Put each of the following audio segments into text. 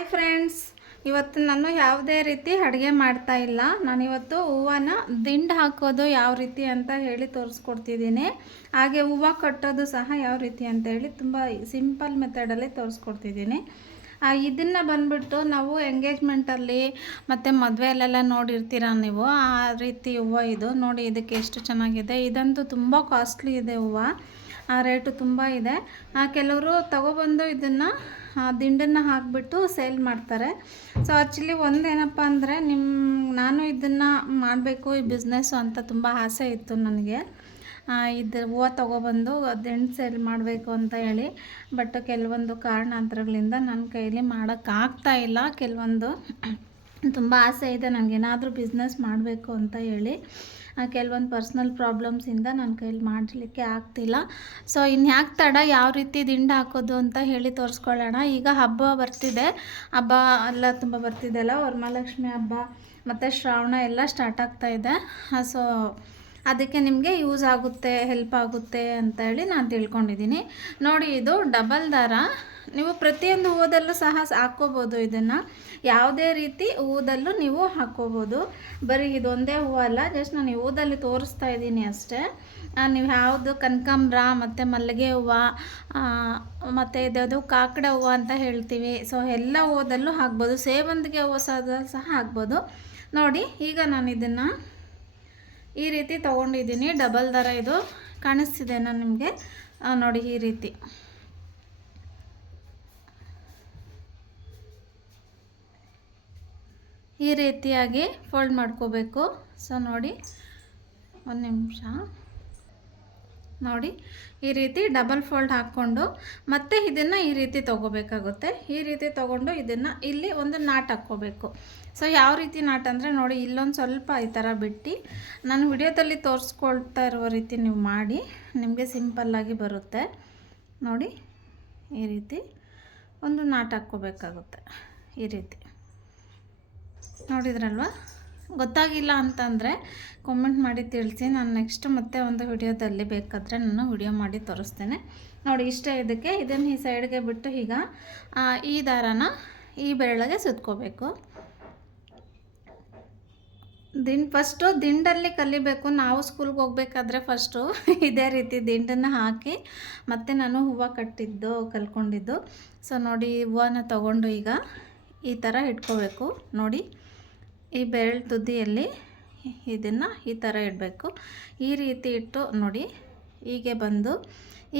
Hi friends, ಇವತ್ತು ನಾನು ಯಾವುದೇ ರೀತಿ ಅಡುಗೆ ಮಾಡ್ತಾ ಇಲ್ಲ. ನಾನಿವತ್ತು ಹೂವನ ದಿಂಡು ಹಾಕೋದು ಯಾವ ರೀತಿ ಅಂತ ಹೇಳಿ ತೋರಿಸ್ಕೊಡ್ತಿದ್ದೀನಿ. ಹಾಗೆ ಹೂವು ಕಟ್ಟೋದು ಸಹ ಯಾವ ರೀತಿ ಅಂತ ಹೇಳಿ ತುಂಬ ಸಿಂಪಲ್ ಮೆಥಡಲ್ಲಿ ತೋರಿಸ್ಕೊಡ್ತಿದ್ದೀನಿ. ಇದನ್ನು ಬಂದುಬಿಟ್ಟು ನಾವು ಎಂಗೇಜ್ಮೆಂಟಲ್ಲಿ ಮತ್ತು ಮದುವೆಯಲ್ಲೆಲ್ಲ ನೋಡಿರ್ತೀರ ನೀವು. ಆ ರೀತಿ ಹೂವು ಇದು ನೋಡಿ, ಇದಕ್ಕೆ ಎಷ್ಟು ಚೆನ್ನಾಗಿದೆ. ಇದಂತೂ ತುಂಬ ಕಾಸ್ಟ್ಲಿ ಇದೆ ಹೂವು, ರೇಟು ತುಂಬ ಇದೆ. ಕೆಲವರು ತಗೊಬಂದು ಇದನ್ನು ದಿಂಡನ್ನು ಹಾಕಿಬಿಟ್ಟು ಸೇಲ್ ಮಾಡ್ತಾರೆ. ಸೊ ಆ್ಯಕ್ಚುಲಿ ಒಂದೇನಪ್ಪ ಅಂದರೆ ನಾನು ಇದನ್ನು ಮಾಡಬೇಕು ಈ ಬಿಸ್ನೆಸ್ಸು ಅಂತ ತುಂಬ ಆಸೆ ಇತ್ತು ನನಗೆ. ಇದು ಹೂವು ತೊಗೊಬಂದು ದಿಂಡು ಸೇಲ್ ಮಾಡಬೇಕು ಅಂತ ಹೇಳಿ. ಬಟ್ ಕೆಲವೊಂದು ಕಾರಣಾಂತರಗಳಿಂದ ನನ್ನ ಕೈಲಿ ಮಾಡೋಕ್ಕಾಗ್ತಾ ಇಲ್ಲ. ಕೆಲವೊಂದು ತುಂಬ ಆಸೆ ಇದೆ ನನಗೇನಾದರೂ ಬಿಸ್ನೆಸ್ ಮಾಡಬೇಕು ಅಂತ ಹೇಳಿ. ಕೆಲವೊಂದು ಪರ್ಸ್ನಲ್ ಪ್ರಾಬ್ಲಮ್ಸಿಂದ ನನ್ನ ಕೈಲಿ ಮಾಡಲಿಕ್ಕೆ ಆಗ್ತಿಲ್ಲ. ಸೊ ಇನ್ಯಾಕೆ ತಡ, ಯಾವ ರೀತಿ ದಿಂಡು ಹಾಕೋದು ಅಂತ ಹೇಳಿ ತೋರಿಸ್ಕೊಳ್ಳೋಣ. ಈಗ ಹಬ್ಬ ಬರ್ತಿದೆ, ಹಬ್ಬ ಎಲ್ಲ ತುಂಬ ಬರ್ತಿದೆಯಲ್ಲ, ವರಮಹಾಲಕ್ಷ್ಮಿ ಹಬ್ಬ ಮತ್ತು ಶ್ರಾವಣ ಎಲ್ಲ ಸ್ಟಾರ್ಟ್ ಆಗ್ತಾಯಿದೆ. ಸೊ ಅದಕ್ಕೆ ನಿಮಗೆ ಯೂಸ್ ಆಗುತ್ತೆ, ಹೆಲ್ಪ್ ಆಗುತ್ತೆ ಅಂತ ಹೇಳಿ ನಾನು ತಿಳ್ಕೊಂಡಿದ್ದೀನಿ. ನೋಡಿ, ಇದು ಡಬಲ್ ದಾರ. ನೀವು ಪ್ರತಿಯೊಂದು ಹೂವದಲ್ಲೂ ಸಹ ಹಾಕ್ಕೋಬೋದು. ಇದನ್ನು ಯಾವುದೇ ರೀತಿ ಹೂವದಲ್ಲೂ ನೀವು ಹಾಕ್ಕೋಬೋದು. ಬರೀ ಇದೊಂದೇ ಹೂವು ಅಲ್ಲ, ಜಸ್ಟ್ ನಾನು ಹೂವದಲ್ಲಿ ತೋರಿಸ್ತಾ ಇದ್ದೀನಿ ಅಷ್ಟೇ. ನೀವು ಯಾವುದು ಕನಕಾಂಬ್ರ ಮತ್ತು ಮಲ್ಲಿಗೆ ಹೂವು ಮತ್ತು ಇದ್ಯಾವುದು ಕಾಕಡ ಹೂವು ಅಂತ ಹೇಳ್ತೀವಿ. ಸೊ ಎಲ್ಲ ಹೂವದಲ್ಲೂ ಹಾಕ್ಬೋದು. ಸೇವಂತಿಗೆ ಹೂವು ಸಹ ಹಾಕ್ಬೋದು. ನೋಡಿ, ಈಗ ನಾನು ಇದನ್ನು ಈ ರೀತಿ ತೊಗೊಂಡಿದ್ದೀನಿ. ಡಬಲ್ ದಾರ ಇದು ಕಾಣಿಸ್ತಿದೆ ನಾನು ನಿಮಗೆ. ನೋಡಿ, ಈ ರೀತಿ ಈ ರೀತಿಯಾಗಿ ಫೋಲ್ಡ್ ಮಾಡ್ಕೋಬೇಕು. ಸೊ ನೋಡಿ, ಒಂದು ನಿಮಿಷ ನೋಡಿ, ಈ ರೀತಿ ಡಬಲ್ ಫೋಲ್ಡ್ ಹಾಕ್ಕೊಂಡು ಮತ್ತೆ ಇದನ್ನು ಈ ರೀತಿ ತೊಗೋಬೇಕಾಗುತ್ತೆ. ಈ ರೀತಿ ತೊಗೊಂಡು ಇದನ್ನು ಇಲ್ಲಿ ಒಂದು ನಾಟ್ ಹಾಕ್ಕೋಬೇಕು. ಸೊ ಯಾವ ರೀತಿ ನಾಟ್ ಅಂದರೆ ನೋಡಿ, ಇಲ್ಲೊಂದು ಸ್ವಲ್ಪ ಈ ಥರ ಬಿಟ್ಟು ನಾನು ವಿಡಿಯೋದಲ್ಲಿ ತೋರಿಸ್ಕೊಳ್ತಾ ಇರುವ ರೀತಿ ನೀವು ಮಾಡಿ, ನಿಮಗೆ ಸಿಂಪಲ್ಲಾಗಿ ಬರುತ್ತೆ. ನೋಡಿ, ಈ ರೀತಿ ಒಂದು ನಾಟ್ ಹಾಕ್ಕೋಬೇಕಾಗುತ್ತೆ. ಈ ರೀತಿ ನೋಡಿದ್ರಲ್ವ? ಗೊತ್ತಾಗಿಲ್ಲ ಅಂತಂದರೆ ಕಾಮೆಂಟ್ ಮಾಡಿ ತಿಳಿಸಿ. ನಾನು ನೆಕ್ಸ್ಟ್ ಮತ್ತೆ ಒಂದು ವಿಡಿಯೋದಲ್ಲಿ ಬೇಕಾದರೆ ನಾನು ವಿಡಿಯೋ ಮಾಡಿ ತೋರಿಸ್ತೇನೆ. ನೋಡಿ, ಇಷ್ಟೇ. ಇದನ್ನು ಈ ಸೈಡ್ಗೆ ಬಿಟ್ಟು ಈಗ ಈ ದಾರನ ಈ ಬೆರಳಿಗೆ ಸುತ್ಕೋಬೇಕು. ಫಸ್ಟು ದಿಂಡಲ್ಲಿ ಕಲಿಬೇಕು. ನಾವು ಸ್ಕೂಲ್ಗೆ ಹೋಗ್ಬೇಕಾದ್ರೆ ಫಸ್ಟು ಇದೇ ರೀತಿ ದಿಂಡನ್ನು ಹಾಕಿ ಮತ್ತೆ ನಾನು ಹೂವು ಕಲ್ತ್ಕೊಂಡಿದ್ದು. ಸೊ ನೋಡಿ, ಹೂವನ್ನ ತಗೊಂಡು ಈಗ ಈ ಥರ ಇಟ್ಕೋಬೇಕು. ನೋಡಿ, ಈ ಬೆರಳು ತುದಿಯಲ್ಲಿ ಇದನ್ನು ಈ ಥರ ಇಡಬೇಕು. ಈ ರೀತಿ ಇಟ್ಟು ನೋಡಿ, ಹೀಗೆ ಬಂದು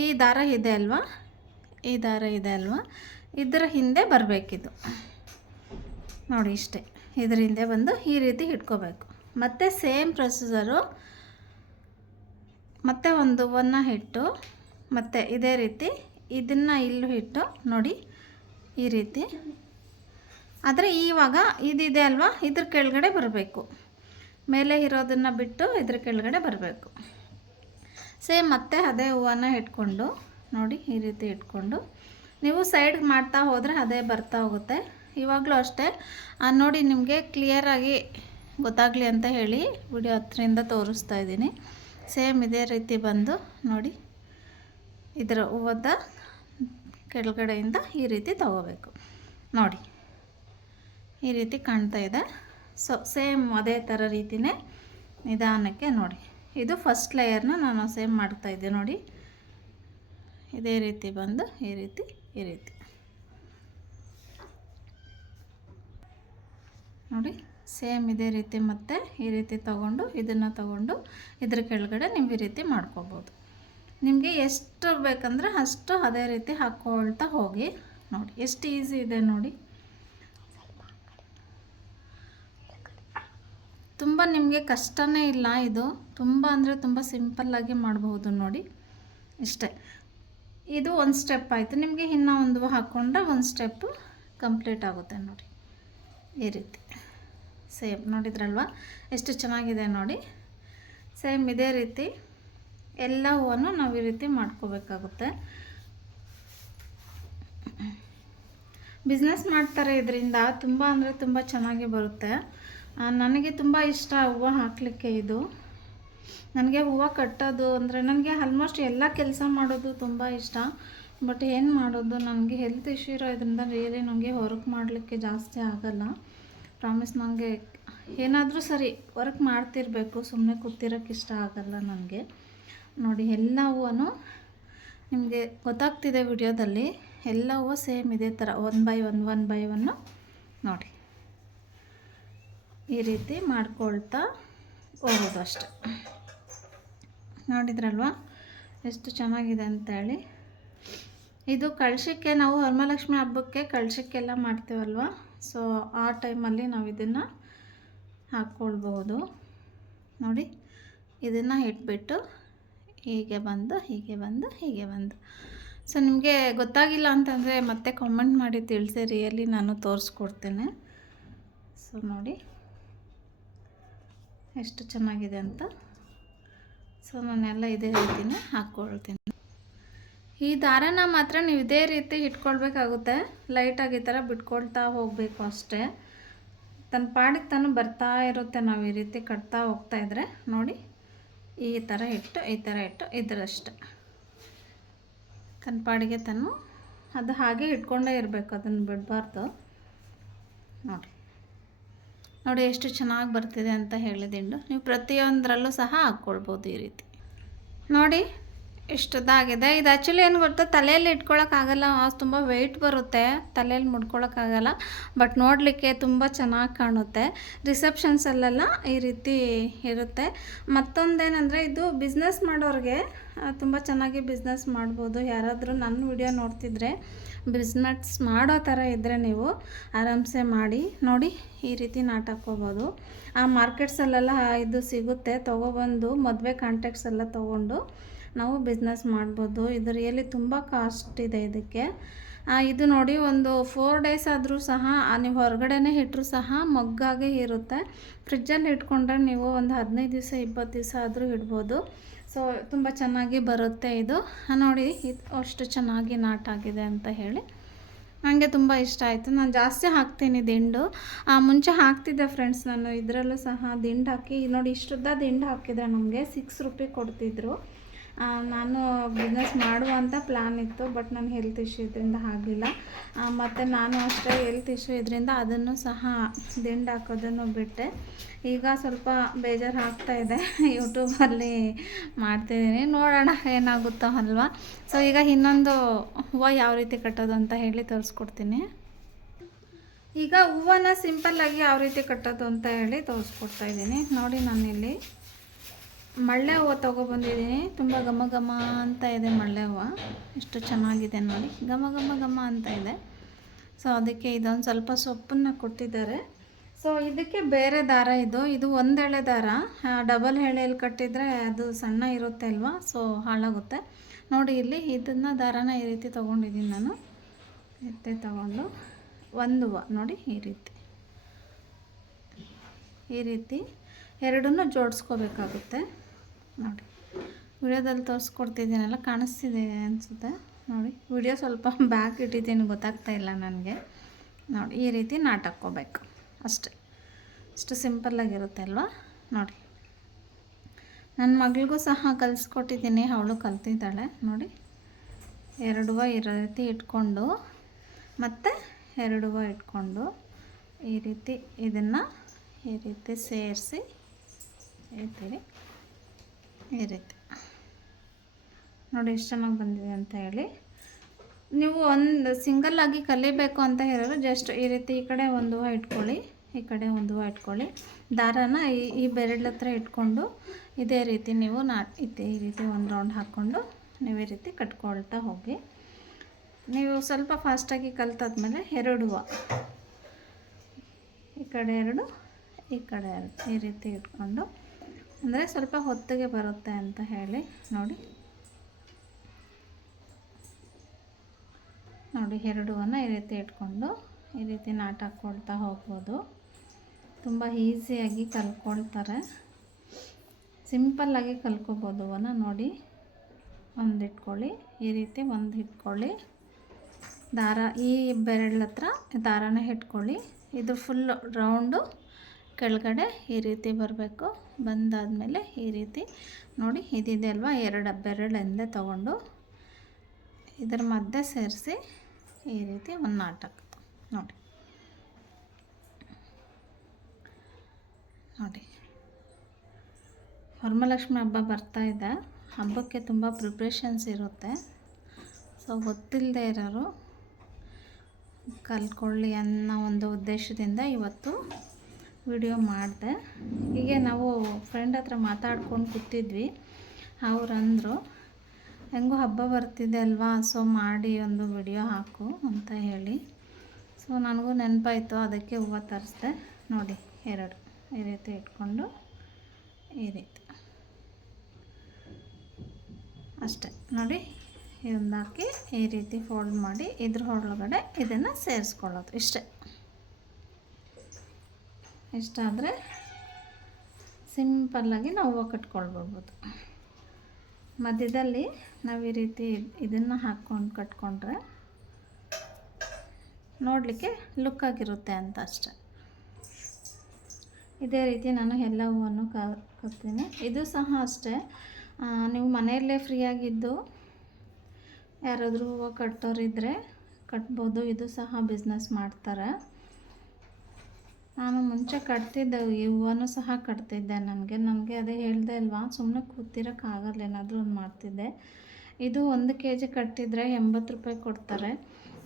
ಈ ದಾರ ಇದೆ ಅಲ್ವಾ, ಈ ದಾರ ಇದೆ ಅಲ್ವಾ, ಇದರ ಹಿಂದೆ ಬರಬೇಕಿದು. ನೋಡಿ, ಇಷ್ಟೇ. ಇದರ ಹಿಂದೆ ಬಂದು ಈ ರೀತಿ ಇಟ್ಕೋಬೇಕು. ಮತ್ತು ಸೇಮ್ ಪ್ರೊಸೀಜರು, ಮತ್ತೆ ಒಂದು ಹೂವನ್ನ ಇಟ್ಟು ಮತ್ತು ಇದೇ ರೀತಿ ಇದನ್ನು ಇಲ್ಲೂ ಇಟ್ಟು ನೋಡಿ, ಈ ರೀತಿ. ಆದರೆ ಇವಾಗ ಇದಿದೆ ಅಲ್ವಾ, ಇದ್ರ ಕೆಳಗಡೆ ಬರಬೇಕು. ಮೇಲೆ ಇರೋದನ್ನು ಬಿಟ್ಟು ಇದ್ರ ಕೆಳಗಡೆ ಬರಬೇಕು. ಸೇಮ್ ಮತ್ತೆ ಅದೇ ಹೂವನ್ನ ಇಟ್ಕೊಂಡು ನೋಡಿ, ಈ ರೀತಿ ಇಟ್ಕೊಂಡು ನೀವು ಸೈಡ್ಗೆ ಮಾಡ್ತಾ ಹೋದರೆ ಅದೇ ಬರ್ತಾ ಹೋಗುತ್ತೆ. ಇವಾಗಲೂ ಅಷ್ಟೇ. ನೋಡಿ, ನಿಮಗೆ ಕ್ಲಿಯರಾಗಿ ಗೊತ್ತಾಗಲಿ ಅಂತ ಹೇಳಿ ವಿಡಿಯೋ ಹತ್ತಿರದಿಂದ ತೋರಿಸ್ತಾ ಇದ್ದೀನಿ. ಸೇಮ್ ಇದೇ ರೀತಿ ಬಂದು ನೋಡಿ, ಇದರ ಹೂವದ ಕೆಳಗಡೆಯಿಂದ ಈ ರೀತಿ ತಗೋಬೇಕು. ನೋಡಿ, ಈ ರೀತಿ ಕಾಣ್ತಾ ಇದೆ. ಸೊ ಸೇಮ್ ಅದೇ ಥರ ರೀತಿಯೇ ನಿಧಾನಕ್ಕೆ ನೋಡಿ. ಇದು ಫಸ್ಟ್ ಲೇಯರ್ನ ನಾನು ಸೇಮ್ ಮಾಡ್ತಾಯಿದ್ದೆ. ನೋಡಿ, ಇದೇ ರೀತಿ ಬಂದು ಈ ರೀತಿ ನೋಡಿ, ಸೇಮ್ ಇದೇ ರೀತಿ ಮತ್ತೆ ಈ ರೀತಿ ತಗೊಂಡು ಇದನ್ನು ತಗೊಂಡು ಇದ್ರ ಕೆಳಗಡೆ ನೀವು ಈ ರೀತಿ ಮಾಡ್ಕೋಬೋದು. ನಿಮಗೆ ಎಷ್ಟು ಬೇಕಂದರೆ ಅಷ್ಟು ಅದೇ ರೀತಿ ಹಾಕ್ಕೊಳ್ತಾ ಹೋಗಿ. ನೋಡಿ, ಎಷ್ಟು ಈಸಿ ಇದೆ ನೋಡಿ. ತುಂಬ ನಿಮಗೆ ಕಷ್ಟನೇ ಇಲ್ಲ. ಇದು ತುಂಬ ಅಂದರೆ ತುಂಬ ಸಿಂಪಲ್ಲಾಗಿ ಮಾಡಬಹುದು. ನೋಡಿ, ಇಷ್ಟೇ. ಇದು ಒಂದು ಸ್ಟೆಪ್ ಆಯಿತು. ನಿಮಗೆ ಇನ್ನೂ ಒಂದು ಹಾಕ್ಕೊಂಡ್ರೆ ಒಂದು ಸ್ಟೆಪ್ಪು ಕಂಪ್ಲೀಟ್ ಆಗುತ್ತೆ. ನೋಡಿ, ಈ ರೀತಿ ಸೇಮ್ ನೋಡಿದ್ರಲ್ವ, ಎಷ್ಟು ಚೆನ್ನಾಗಿದೆ ನೋಡಿ. ಸೇಮ್ ಇದೇ ರೀತಿ ಎಲ್ಲ ಹೂವನ್ನು ನಾವು ಈ ರೀತಿ ಮಾಡ್ಕೋಬೇಕಾಗುತ್ತೆ. ಬಿಸ್ನೆಸ್ ಮಾಡ್ತಾರೆ ಇದರಿಂದ. ತುಂಬ ಅಂದರೆ ತುಂಬ ಚೆನ್ನಾಗಿ ಬರುತ್ತೆ. ನನಗೆ ತುಂಬ ಇಷ್ಟ ಹೂವು ಹಾಕಲಿಕ್ಕೆ. ಇದು ನನಗೆ ಹೂವು ಕಟ್ಟೋದು ಅಂದರೆ ನನಗೆ ಆಲ್ಮೋಸ್ಟ್ ಎಲ್ಲ ಕೆಲಸ ಮಾಡೋದು ತುಂಬ ಇಷ್ಟ. ಬಟ್ ಏನು ಮಾಡೋದು, ನನಗೆ ಹೆಲ್ತ್ ಇಶ್ಯೂ ಇರೋದ್ರಿಂದ ರಿಯಲಿ ನನಗೆ ವರ್ಕ್ ಮಾಡಲಿಕ್ಕೆ ಜಾಸ್ತಿ ಆಗೋಲ್ಲ. ಪ್ರಾಮಿಸ್, ನನಗೆ ಏನಾದರೂ ಸರಿ ವರ್ಕ್ ಮಾಡ್ತಿರಬೇಕು, ಸುಮ್ಮನೆ ಕೂತಿರೋಕ್ಕೆ ಇಷ್ಟ ಆಗೋಲ್ಲ ನನಗೆ. ನೋಡಿ ಎಲ್ಲ ಹೂವು ನಿಮಗೆ ಗೊತ್ತಾಗ್ತಿದೆ ವಿಡಿಯೋದಲ್ಲಿ, ಎಲ್ಲ ಹೂವು ಸೇಮ್ ಇದೇ ಥರ 1 by 1 ನೋಡಿ ಈ ರೀತಿ ಮಾಡ್ಕೊಳ್ತಾ ಹೋಗೋದು ಅಷ್ಟೆ. ನೋಡಿದ್ರಲ್ವ ಎಷ್ಟು ಚೆನ್ನಾಗಿದೆ ಅಂತೇಳಿ. ಇದು ಕಳಶಕ್ಕೆ, ನಾವು ವರಮಹಾಲಕ್ಷ್ಮಿ ಹಬ್ಬಕ್ಕೆ ಕಳಶಕ್ಕೆಲ್ಲ ಮಾಡ್ತೀವಲ್ವ, ಸೊ ಆ ಟೈಮಲ್ಲಿ ನಾವು ಇದನ್ನು ಹಾಕ್ಕೊಳ್ಬೋದು. ನೋಡಿ ಇದನ್ನು ಇಟ್ಬಿಟ್ಟು ಹೀಗೆ ಬಂದು ಹೀಗೆ ಬಂದು ಹೀಗೆ ಬಂದು. ಸೊ ನಿಮಗೆ ಗೊತ್ತಾಗಿಲ್ಲ ಅಂತಂದರೆ ಮತ್ತೆ ಕಾಮೆಂಟ್ ಮಾಡಿ ತಿಳಿಸಿ, ರಿಯಲಿ ನಾನು ತೋರಿಸ್ಕೊಡ್ತೇನೆ. ಸೊ ನೋಡಿ ಎಷ್ಟು ಚೆನ್ನಾಗಿದೆ ಅಂತ. ಸೊ ನಾನೆಲ್ಲ ಇದೇ ರೀತಿನೇ ಹಾಕ್ಕೊಳ್ತೀನಿ. ಈ ದಾರನ ಮಾತ್ರ ನೀವು ಇದೇ ರೀತಿ ಇಟ್ಕೊಳ್ಬೇಕಾಗುತ್ತೆ, ಲೈಟಾಗಿ ಈ ಥರ ಬಿಟ್ಕೊಳ್ತಾ ಹೋಗಬೇಕು ಅಷ್ಟೇ. ತನ್ನ ಪಾಡಿಗೆ ತಾನು ಬರ್ತಾ ಇರುತ್ತೆ, ನಾವು ಈ ರೀತಿ ಕಟ್ತಾ ಹೋಗ್ತಾಯಿದ್ರೆ. ನೋಡಿ ಈ ಥರ ಇಟ್ಟು ಈ ಥರ ಇಟ್ಟು ಇದರಷ್ಟೆ ತನ್ನ ಪಾಡಿಗೆ ತಾನು ಅದು ಹಾಗೆ ಇಟ್ಕೊಂಡೇ ಇರಬೇಕು, ಅದನ್ನು ಬಿಡಬಾರ್ದು. ನೋಡಿ ನೋಡಿ ಎಷ್ಟು ಚೆನ್ನಾಗಿ ಬರ್ತಿದೆ ಅಂತ ಹೇಳಿ ದಿಂಡು. ನೀವು ಪ್ರತಿಯೊಂದರಲ್ಲೂ ಸಹ ಹಾಕ್ಕೊಳ್ಬೋದು ಈ ರೀತಿ. ನೋಡಿ ಇಷ್ಟದಾಗಿದೆ. ಇದು ಆ್ಯಕ್ಚುಲಿ ಏನು ಗೊತ್ತಾ, ತಲೆಯಲ್ಲಿ ಇಟ್ಕೊಳ್ಳೋಕ್ಕಾಗಲ್ಲ, ತುಂಬ ವೆಯ್ಟ್ ಬರುತ್ತೆ, ತಲೆಯಲ್ಲಿ ಮುಡ್ಕೊಳ್ಳೋಕ್ಕಾಗಲ್ಲ. ಬಟ್ ನೋಡಲಿಕ್ಕೆ ತುಂಬ ಚೆನ್ನಾಗಿ ಕಾಣುತ್ತೆ. ರಿಸೆಪ್ಷನ್ಸಲ್ಲೆಲ್ಲ ಈ ರೀತಿ ಇರುತ್ತೆ. ಮತ್ತೊಂದೇನೆಂದರೆ, ಇದು ಬಿಸ್ನೆಸ್ ಮಾಡೋರಿಗೆ ತುಂಬ ಚೆನ್ನಾಗಿ ಬಿಸ್ನೆಸ್ ಮಾಡ್ಬೋದು. ಯಾರಾದರೂ ನನ್ನ ವಿಡಿಯೋ ನೋಡ್ತಿದ್ರೆ ಬಿಸ್ನೆಸ್ ಮಾಡೋ ಥರ ಇದ್ದರೆ ನೀವು ಆರಾಮ್ಸೆ ಮಾಡಿ. ನೋಡಿ ಈ ರೀತಿ ನಾಟಾಕ್ಕೋಬೋದು. ಆ ಮಾರ್ಕೆಟ್ಸಲ್ಲೆಲ್ಲ ಇದು ಸಿಗುತ್ತೆ, ತೊಗೊಬಂದು ಮದುವೆ ಕಾಂಟ್ಯಾಕ್ಟ್ಸ್ ಎಲ್ಲ ತೊಗೊಂಡು ನಾವು ಬಿಸ್ನೆಸ್ ಮಾಡ್ಬೋದು. ಇದು ರಿಯಲಿ ತುಂಬ ಕಾಸ್ಟ್ ಇದೆ ಇದಕ್ಕೆ. ಇದು ನೋಡಿ ಒಂದು 4 days ಆದರೂ ಸಹ ನೀವು ಹೊರಗಡೆನೇ ಇಟ್ಟರು ಸಹ ಮೊಗ್ಗಾಗೆ ಇರುತ್ತೆ. ಫ್ರಿಜ್ಜಲ್ಲಿ ಇಟ್ಕೊಂಡ್ರೆ ನೀವು ಒಂದು 15 ದಿವಸ 20 ದಿವಸ ಆದರೂ ಇಡ್ಬೋದು. ಸೊ ತುಂಬ ಚೆನ್ನಾಗಿ ಬರುತ್ತೆ ಇದು. ನೋಡಿ ಇದು ಅಷ್ಟು ಚೆನ್ನಾಗಿ ನಾಟಾಗಿದೆ ಅಂತ ಹೇಳಿ ನನಗೆ ತುಂಬ ಇಷ್ಟ ಆಯಿತು. ನಾನು ಜಾಸ್ತಿ ಹಾಕ್ತೀನಿ ದಿಂಡು. ಮುಂಚೆ ಹಾಕ್ತಿದ್ದೆ ಫ್ರೆಂಡ್ಸ್, ನಾನು ಇದರಲ್ಲೂ ಸಹ ದಿಂಡು ಹಾಕಿ. ನೋಡಿ ಇಷ್ಟುದ್ದ ದಿಂಡು ಹಾಕಿದರೆ ನಮಗೆ 6 ರೂಪಾಯಿ ಕೊಡ್ತಿದ್ರು. ನಾನು ಬಿಸ್ನೆಸ್ ಮಾಡುವಂಥ ಪ್ಲ್ಯಾನ್ ಇತ್ತು, ಬಟ್ ನನ್ನ ಹೆಲ್ತ್ ಇಶ್ಯೂ ಇದರಿಂದ ಆಗಲಿಲ್ಲ. ಮತ್ತು ನಾನು ಅಷ್ಟೇ ಹೆಲ್ತ್ ಇಶ್ಯೂ ಇದರಿಂದ ಅದನ್ನು ಸಹ ದಿಂಡು ಹಾಕೋದನ್ನು ಬಿಟ್ಟೆ. ಈಗ ಸ್ವಲ್ಪ ಬೇಜಾರು ಆಗ್ತಾಯಿದೆ, ಯೂಟ್ಯೂಬಲ್ಲಿ ಮಾಡ್ತಿದ್ದೀನಿ, ನೋಡೋಣ ಏನಾಗುತ್ತೋ ಅಲ್ವಾ. ಸೊ ಈಗ ಇನ್ನೊಂದು ಹೂವು ಯಾವ ರೀತಿ ಕಟ್ಟೋದು ಅಂತ ಹೇಳಿ ತೋರಿಸ್ಕೊಡ್ತೀನಿ. ಈಗ ಹೂವನ್ನ ಸಿಂಪಲ್ಲಾಗಿ ಯಾವ ರೀತಿ ಕಟ್ಟೋದು ಅಂತ ಹೇಳಿ ತೋರಿಸ್ಕೊಡ್ತಾಯಿದ್ದೀನಿ. ನೋಡಿ ನಾನಿಲ್ಲಿ ಮಳ್ಳೆ ಹೂವು ತೊಗೊಬಂದಿದ್ದೀನಿ. ತುಂಬ ಘಮ ಘಮ ಅಂತ ಇದೆ ಮಳ್ಳೆ ಹೂವು, ಎಷ್ಟು ಚೆನ್ನಾಗಿದೆ ನೋಡಿ, ಘಮ ಘಮ ಘಮ ಅಂತ ಇದೆ. ಸೊ ಅದಕ್ಕೆ ಇದೊಂದು ಸ್ವಲ್ಪ ಸೊಪ್ಪನ್ನು ಕೊಟ್ಟಿದ್ದಾರೆ. ಸೊ ಇದಕ್ಕೆ ಬೇರೆ ದಾರ, ಇದು ಒಂದು ಎಳೆ ದಾರ. ಡಬಲ್ ಎಳೆಯಲ್ಲಿ ಕಟ್ಟಿದರೆ ಅದು ಸಣ್ಣ ಇರುತ್ತೆ ಅಲ್ವಾ, ಸೊ ಹಾಳಾಗುತ್ತೆ. ನೋಡಿ ಇಲ್ಲಿ ಇದನ್ನು ದಾರನ ಈ ರೀತಿ ತೊಗೊಂಡಿದ್ದೀನಿ ನಾನು. ಎತ್ತೆ ತೊಗೊಂಡು ಒಂದು ಹೂವು ನೋಡಿ ಈ ರೀತಿ ಎರಡನ್ನೂ ಜೋಡಿಸ್ಕೋಬೇಕಾಗುತ್ತೆ. ನೋಡಿ ವಿಡಿಯೋದಲ್ಲಿ ತೋರಿಸ್ಕೊಡ್ತಿದ್ದೀನಲ್ಲ, ಕಾಣಿಸ್ತಿದೆ ಅನಿಸುತ್ತೆ. ನೋಡಿ ವಿಡಿಯೋ ಸ್ವಲ್ಪ ಬ್ಯಾಕ್ ಇಟ್ಟಿದ್ದೀನಿ, ಗೊತ್ತಾಗ್ತಾ ಇಲ್ಲ ನನಗೆ. ನೋಡಿ ಈ ರೀತಿ ನಾಟಾಕ್ಕೋಬೇಕು ಅಷ್ಟೇ. ಅಷ್ಟು ಸಿಂಪಲ್ಲಾಗಿರುತ್ತೆ ಅಲ್ವಾ. ನೋಡಿ ನನ್ನ ಮಗಳಿಗೂ ಸಹ ಕಲಿಸ್ಕೊಟ್ಟಿದ್ದೀನಿ, ಅವಳು ಕಲ್ತಿದ್ದಾಳೆ. ನೋಡಿ 2 ಹೂವು ಈ ರೀತಿ ಇಟ್ಕೊಂಡು ಮತ್ತು 2 ಹೂವು ಇಟ್ಕೊಂಡು ಈ ರೀತಿ ಇದನ್ನು ಈ ರೀತಿ ಸೇರಿಸಿ ಇರ್ತೀವಿ. ಈ ರೀತಿ ನೋಡಿ ಎಷ್ಟು ಚೆನ್ನಾಗಿ ಬಂದಿದೆ ಅಂತ ಹೇಳಿ. ನೀವು ಒಂದು ಸಿಂಗಲ್ಲಾಗಿ ಕಲಿಬೇಕು ಅಂತ ಹೇಳೋರು ಜಸ್ಟ್ ಈ ರೀತಿ ಈ ಕಡೆ ಒಂದು ಹೂವು ಇಟ್ಕೊಳ್ಳಿ, ಈ ಕಡೆ ಒಂದು ಹೂವು ಇಟ್ಕೊಳ್ಳಿ. ದಾರನ ಈ ಬೆರಳ ಹತ್ರ ಇಟ್ಕೊಂಡು ಇದೇ ರೀತಿ ನೀವು ಈ ರೀತಿ ಒಂದು ರೌಂಡ್ ಹಾಕ್ಕೊಂಡು ನೀವು ಈ ರೀತಿ ಕಟ್ಕೊಳ್ತಾ ಹೋಗಿ. ನೀವು ಸ್ವಲ್ಪ ಫಾಸ್ಟಾಗಿ ಕಲ್ತಾದ್ಮೇಲೆ 2 ಹೂವು ಈ ಕಡೆ 2 ಈ ಕಡೆ 2 ಈ ರೀತಿ ಇಟ್ಕೊಂಡು, ಅಂದರೆ ಸ್ವಲ್ಪ ಹೊತ್ತಿಗೆ ಬರುತ್ತೆ ಅಂತ ಹೇಳಿ. ನೋಡಿ 2 ಹೂವನ್ನ ಈ ರೀತಿ ಇಟ್ಕೊಂಡು ಈ ರೀತಿ ನಾಟಾಕ್ಕೊಳ್ತಾ ಹೋಗ್ಬೋದು. ತುಂಬ ಈಸಿಯಾಗಿ ಕಲ್ತ್ಕೊಳ್ತಾರೆ, ಸಿಂಪಲ್ಲಾಗಿ ಕಲ್ತ್ಕೋಬೋದು ಹೂವನ್ನ. ನೋಡಿ ಒಂದು ಇಟ್ಕೊಳ್ಳಿ, ಈ ರೀತಿ ಒಂದು ಇಟ್ಕೊಳ್ಳಿ, ದಾರ ಈ ಬೆರಳ ಹತ್ರ ದಾರನ ಇಟ್ಕೊಳ್ಳಿ. ಇದು ಫುಲ್ ರೌಂಡು ಕೆಳಗಡೆ ಈ ರೀತಿ ಬರಬೇಕು. ಬಂದಾದಮೇಲೆ ಈ ರೀತಿ ನೋಡಿ ಇದಿದೆ ಅಲ್ವಾ, 2 ಬೆರಳಿಂದ ತೊಗೊಂಡು ಇದರ ಮಧ್ಯೆ ಸೇರಿಸಿ ಈ ರೀತಿ ಒಂದು ನಾಟಕ ನೋಡಿ ನೋಡಿ. ವರಮಹಾಲಕ್ಷ್ಮಿ ಹಬ್ಬ ಬರ್ತಾ ಇದೆ. ಹಬ್ಬಕ್ಕೆ ತುಂಬ ಪ್ರಿಪ್ರೇಷನ್ಸ್ ಇರುತ್ತೆ. ಸೊ ಗೊತ್ತಿಲ್ಲದೆ ಇರೋರು ಕಲ್ತ್ಕೊಳ್ಳಿ ಅನ್ನೋ ಒಂದು ಉದ್ದೇಶದಿಂದ ಇವತ್ತು ವಿಡಿಯೋ ಮಾಡಿದೆ. ಹೀಗೆ ನಾವು ಫ್ರೆಂಡ್ ಹತ್ರ ಮಾತಾಡ್ಕೊಂಡು ಕೂತಿದ್ವಿ. ಅವರಂದರು ಹೆಂಗೂ ಹಬ್ಬ ಬರ್ತಿದೆ ಅಲ್ವಾ, ಸೊ ಮಾಡಿ ಒಂದು ವಿಡಿಯೋ ಹಾಕು ಅಂತ ಹೇಳಿ. ಸೊ ನನಗೂ ನೆನಪಾಯಿತು, ಅದಕ್ಕೆ ಹೂವು ತರಿಸ್ದೆ. ನೋಡಿ 2 ಈ ರೀತಿ ಇಟ್ಕೊಂಡು ಈ ರೀತಿ ಅಷ್ಟೇ ನೋಡಿ. ಇದನ್ನು ಹಾಕಿ ಈ ರೀತಿ ಫೋಲ್ಡ್ ಮಾಡಿ ಇದ್ರ ಒಳಗಡೆ ಇದನ್ನು ಸೇರಿಸ್ಕೊಳ್ಳೋದು ಇಷ್ಟೇ. ಇಷ್ಟಾದರೆ ಸಿಂಪಲ್ಲಾಗಿ ನಾವು ಹೂವು ಕಟ್ಕೊಳ್ಬೋದು. ಮಧ್ಯದಲ್ಲಿ ನಾವು ಈ ರೀತಿ ಇದನ್ನು ಹಾಕ್ಕೊಂಡು ಕಟ್ಕೊಂಡ್ರೆ ನೋಡಲಿಕ್ಕೆ ಲುಕ್ಕಾಗಿರುತ್ತೆ ಅಂತ ಅಷ್ಟೆ. ಇದೇ ರೀತಿ ನಾನು ಎಲ್ಲ ಹೂವನ್ನು ಕಟ್ತೀನಿ. ಇದು ಸಹ ಅಷ್ಟೇ, ನೀವು ಮನೆಯಲ್ಲೇ ಫ್ರೀಯಾಗಿದ್ದು ಯಾರಾದರೂ ಹೂವು ಕಟ್ಟೋರಿದ್ದರೆ ಕಟ್ಬೋದು. ಇದು ಸಹ ಬಿಸ್ನೆಸ್ ಮಾಡ್ತಾರೆ. ನಾನು ಮುಂಚೆ ಕಟ್ತಿದ್ದೆ, ಈ ಹೂವನ್ನು ಸಹ ಕಟ್ತಿದ್ದೆ. ನನಗೆ ಅದೇ ಹೇಳಿದೆ ಅಲ್ವಾ, ಸುಮ್ಮನೆ ಕೂತಿರೋಕ್ಕಾಗಲ್ಲ, ಏನಾದರೂ ಒಂದು ಮಾಡ್ತಿದ್ದೆ. ಇದು 1 kg ಕಟ್ಟಿದರೆ 80 ರೂಪಾಯಿ ಕೊಡ್ತಾರೆ.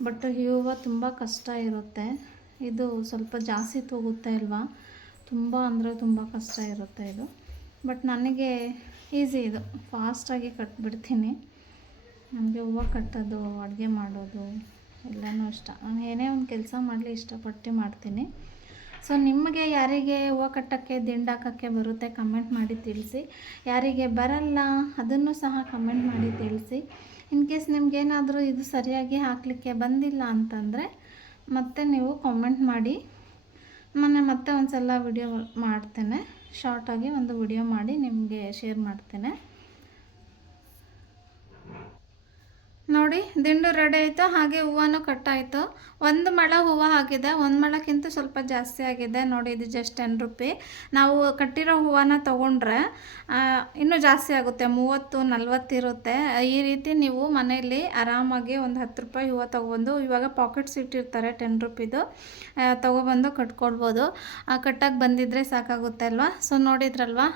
ಬಟ್ ಈ ಹೂವು ತುಂಬ ಕಷ್ಟ ಇರುತ್ತೆ. ಇದು ಸ್ವಲ್ಪ ಜಾಸ್ತಿ ತೂಗುತ್ತೆ ಅಲ್ವಾ, ತುಂಬ ಅಂದರೆ ತುಂಬ ಕಷ್ಟ ಇರುತ್ತೆ ಇದು. ಬಟ್ ನನಗೆ ಈಸಿ, ಇದು ಫಾಸ್ಟಾಗಿ ಕಟ್ಬಿಡ್ತೀನಿ. ನನಗೆ ಹೂವು ಕಟ್ಟೋದು, ಅಡುಗೆ ಮಾಡೋದು ಎಲ್ಲನೂ ಇಷ್ಟ. ನಾನು ಏನೇ ಒಂದು ಕೆಲಸ ಮಾಡಲಿ ಇಷ್ಟಪಟ್ಟು ಮಾಡ್ತೀನಿ. ಸೊ ನಿಮಗೆ ಯಾರಿಗೆ ಹೂವು ಕಟ್ಟೋಕ್ಕೆ, ದಿಂಡು ಹಾಕೋಕ್ಕೆ ಬರುತ್ತೆ ಕಮೆಂಟ್ ಮಾಡಿ ತಿಳಿಸಿ. ಯಾರಿಗೆ ಬರಲ್ಲ ಅದನ್ನು ಸಹ ಕಮೆಂಟ್ ಮಾಡಿ ತಿಳಿಸಿ. ಇನ್ ಕೇಸ್ ನಿಮಗೇನಾದರೂ ಇದು ಸರಿಯಾಗಿ ಹಾಕಲಿಕ್ಕೆ ಬಂದಿಲ್ಲ ಅಂತಂದರೆ ಮತ್ತೆ ನೀವು ಕಾಮೆಂಟ್ ಮಾಡಿ. ಮತ್ತೆ ಒಂದು ಸಲ ವಿಡಿಯೋ ಮಾಡ್ತೇನೆ, ಶಾರ್ಟಾಗಿ ಒಂದು ವಿಡಿಯೋ ಮಾಡಿ ನಿಮಗೆ ಶೇರ್ ಮಾಡ್ತೇನೆ. ನೋಡಿ ದಿಂಡು ರೆಡಿ ಆಯಿತು, ಹಾಗೆ ಹೂವು ಕಟ್ಟಾಯಿತು. 1 ಮೊಳ ಹೂವು ಆಗಿದೆ, 1 ಮೊಳಕ್ಕಿಂತ ಸ್ವಲ್ಪ ಜಾಸ್ತಿ ಆಗಿದೆ. ನೋಡಿ ಇದು ಜಸ್ಟ್ 10 ರೂಪಾಯಿ. ನಾವು ಕಟ್ಟಿರೋ ಹೂವನ್ನ ತೊಗೊಂಡ್ರೆ ಇನ್ನೂ ಜಾಸ್ತಿ ಆಗುತ್ತೆ, 30-40 ಇರುತ್ತೆ. ಈ ರೀತಿ ನೀವು ಮನೆಯಲ್ಲಿ ಆರಾಮಾಗಿ ಒಂದು 10 ರೂಪಾಯಿ ಹೂವು ತೊಗೊಬಂದು, ಇವಾಗ ಪಾಕೆಟ್ಸ್ ಇಟ್ಟಿರ್ತಾರೆ 10 ರೂಪಾಯಿದು, ತೊಗೊಬಂದು ಕಟ್ಕೊಳ್ಬೋದು. ಕಟ್ಟಕ್ಕೆ ಬಂದಿದ್ದರೆ ಸಾಕಾಗುತ್ತೆ ಅಲ್ವಾ. ಸೊ ನೋಡಿದ್ರಲ್ವಾ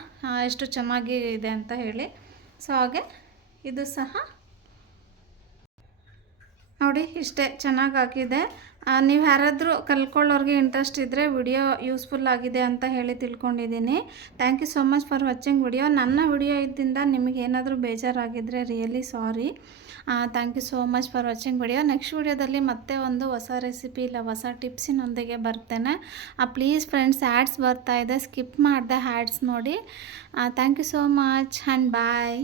ಎಷ್ಟು ಚೆನ್ನಾಗಿ ಇದೆ ಅಂತ ಹೇಳಿ. ಸೊ ಹಾಗೆ ಇದು ಸಹ ನೋಡಿ ಇಷ್ಟೇ ಚೆನ್ನಾಗಿ ಹಾಕಿದೆ. ನೀವು ಯಾರಾದರೂ ಕಲ್ತ್ಕೊಳ್ಳೋರಿಗೆ ಇಂಟ್ರೆಸ್ಟ್ ಇದ್ದರೆ ವಿಡಿಯೋ ಯೂಸ್ಫುಲ್ ಆಗಿದೆ ಅಂತ ಹೇಳಿ ತಿಳ್ಕೊಂಡಿದ್ದೀನಿ. Thank you so much for watching video. ನನ್ನ ವಿಡಿಯೋ ಇದ್ದಿಂದ ನಿಮಗೆ ಏನಾದರೂ ಬೇಜಾರಾಗಿದ್ದರೆ really sorry. Thank you so much for watching video. Next ವಿಡಿಯೋದಲ್ಲಿ ಮತ್ತೆ ಒಂದು ಹೊಸ ರೆಸಿಪಿ ಇಲ್ಲ ಹೊಸ ಟಿಪ್ಸಿನೊಂದಿಗೆ ಬರ್ತೇನೆ. ಪ್ಲೀಸ್ ಫ್ರೆಂಡ್ಸ್, ಆ್ಯಡ್ಸ್ ಬರ್ತಾ ಇದೆ, ಸ್ಕಿಪ್ ಮಾಡಿದೆ ಆ್ಯಡ್ಸ್ ನೋಡಿ. Thank you so much and bye.